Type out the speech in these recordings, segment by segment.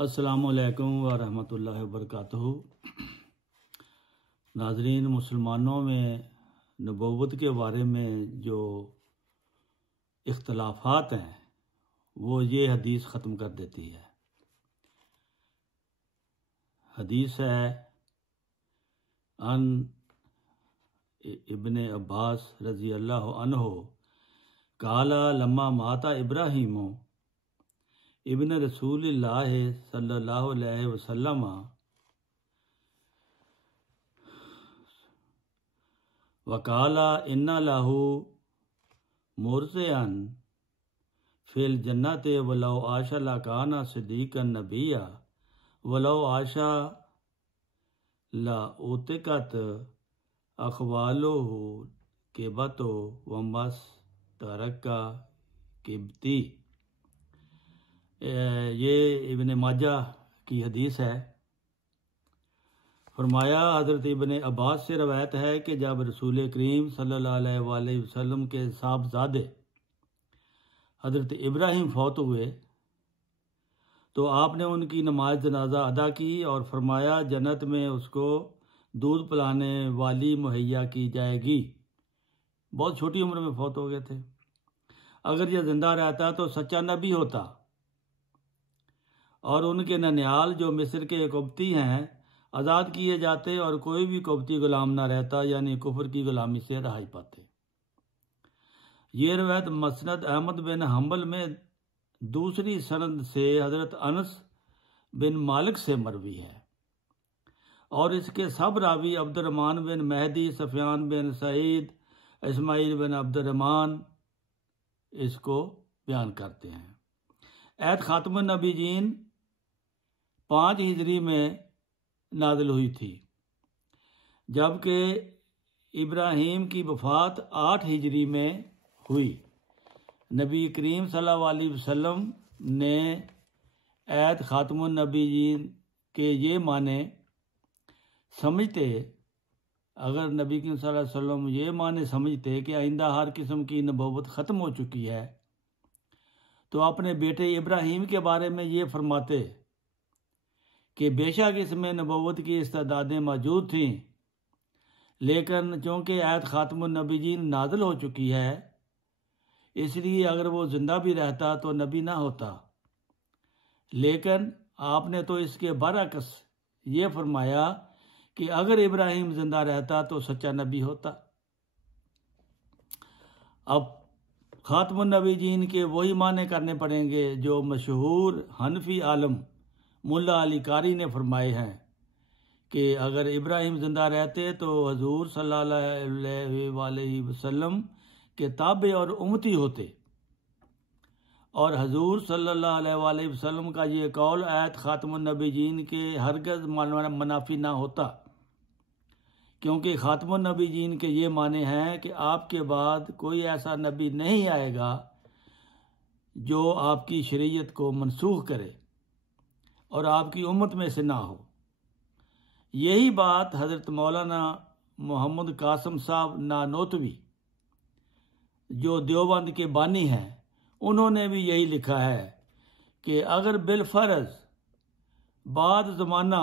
अस्सलामुअलैकुम वरहमतुल्लाहि वबरकातुहू। नाज़रीन, मुसलमानों में नबूवत के बारे में जो इख्तलाफात हैं वो ये हदीस ख़त्म कर देती है। हदीस है अन इब्ने अब्बास रज़ी अल्लाह अन्हु काला लम्मा माता इब्राहीमो इब्न रसूलिल्लाह सल्लल्लाहु अलैहि वसल्लम वकाला इन्ना लाहू मुर्ज़िअन फिल जन्नते वलौ आशा लाकाना सिद्दीक़न नबिया वलौ आशा ला उतिकत अखवालुहु किबतो वमस तरक्का किबती। ये इब्ने माजा की हदीस है। फरमाया हज़रत इब्ने अब्बास से रवायत है कि जब रसूल करीम सल्लल्लाहु अलैहि वसल्लम के साहबजादे हज़रत इब्राहीम फौत हुए तो आपने उनकी नमाज जनाजा अदा की और फरमाया जन्नत में उसको दूध पिलाने वाली मुहैया की जाएगी। बहुत छोटी उम्र में फौत हो गए थे। अगर यह जिंदा रहता तो सच्चा नबी होता और उनके ननियाल जो मिस्र के कुब्ती हैं आज़ाद किए जाते और कोई भी कुब्ती गुलाम ना रहता, यानी कुफर की गुलामी से रहाई पाते। ये रवायत मसनद अहमद बिन हम्बल में दूसरी सनद से हज़रत अनस बिन मालिक से मरवी है और इसके सब रावी अब्दुर्रहमान बिन महदी, सफियान बिन सईद, इस्माइल बिन अब्दुर्रहमान इसको बयान करते हैं। ऐत खातमुन नबीयीन 5 हिजरी में नाज़िल हुई थी, जबकि इब्राहीम की वफ़ात 8 हिजरी में हुई। नबी करीम सल्लल्लाहु अलैहि वसल्लम ने ऐत खातमुन नबीयीन के ये माने समझते, अगर नबी करीम सल्लल्लाहु अलैहि वसल्लम ये माने समझते कि आइंदा हर किस्म की नबूवत ख़त्म हो चुकी है तो अपने बेटे इब्राहीम के बारे में ये फरमाते कि बेशक इसमें नबूवत की इस्तेदादें मौजूद थीं, लेकिन चूँकि आयत खातमुन नबीयीन नाज़िल हो चुकी है इसलिए अगर वो ज़िंदा भी रहता तो नबी ना होता। लेकिन आपने तो इसके बरअक्स ये फरमाया कि अगर इब्राहीम ज़िंदा रहता तो सच्चा नबी होता। अब खातमुन नबीयीन के वही माने करने पड़ेंगे जो मशहूर हनफी आलम मुल्ला अली कारी ने फरमाए हैं कि अगर इब्राहीम ज़िंदा रहते तो हजूर सल्लल्लाहु अलैहि वसल्लम के ताबे और उम्मती होते और हजूर सल्लल्लाहु अलैहि वसल्लम का ये कौल आयत खातमुन नबीयीन के हरगज़ मुनाफी ना होता, क्योंकि खातमुन नबीयीन के ये माने हैं कि आपके बाद कोई ऐसा नबी नहीं आएगा जो आपकी शरीयत को मनसूख करे और आपकी उम्मत में से ना हो। यही बात हज़रत मौलाना मोहम्मद कासिम साहब नानोतवी जो देवबंद के बानी हैं उन्होंने भी यही लिखा है कि अगर बिलफर्ज बाद ज़माना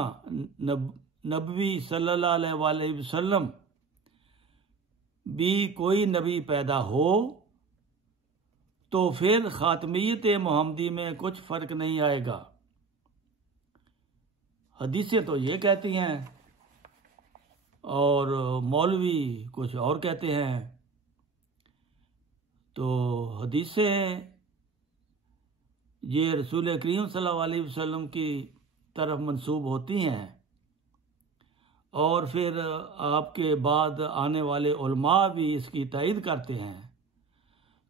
नबी सल्लल्लाहु अलैहि वसल्लम भी कोई नबी पैदा हो तो फिर खातमियत मोहम्मदी में कुछ फ़र्क नहीं आएगा। हदीसें तो ये कहती हैं और मौलवी कुछ और कहते हैं। तो हदीसें ये रसूल करीम सल्लल्लाहु अलैहि वसल्लम की तरफ मंसूब होती हैं और फिर आपके बाद आने वाले उलमा भी इसकी तायीद करते हैं,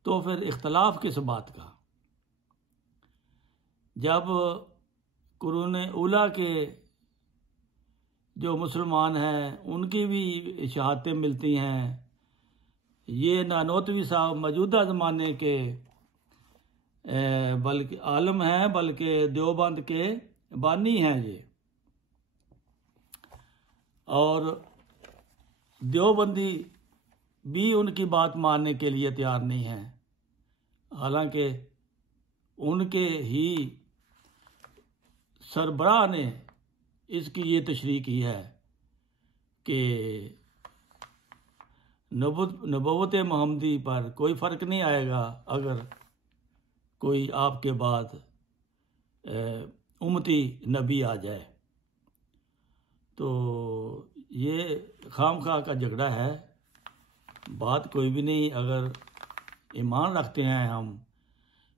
तो फिर इख्तलाफ किस बात का। जब कुरून उला के जो मुसलमान हैं उनकी भी शहादतें मिलती हैं, ये नानोतवी साहब मौजूदा ज़माने के बल्कि आलम हैं, बल्कि देवबंद के बानी हैं ये, और देवबंदी भी उनकी बात मानने के लिए तैयार नहीं है, हालांकि उनके ही सरबराह ने इसकी ये तशरीह की है कि नबूवत मोहम्मदी पर कोई फ़र्क नहीं आएगा अगर कोई आपके बाद उम्मती नबी आ जाए। तो ये खामखा का झगड़ा है, बात कोई भी नहीं। अगर ईमान रखते हैं हम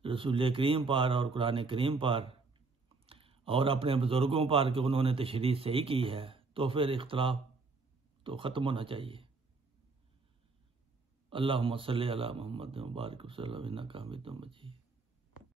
रसूल करीम पर और कुरान करीम पर और अपने बुज़ुर्गों पर कि उन्होंने तशरीह सही की है, तो फिर इख्तलाफ तो ख़त्म होना चाहिए। अल्लाहुम्मा सल्ली अला मुहम्मद व बारिक वसल्लम इन्नका हमीदुम मजीद।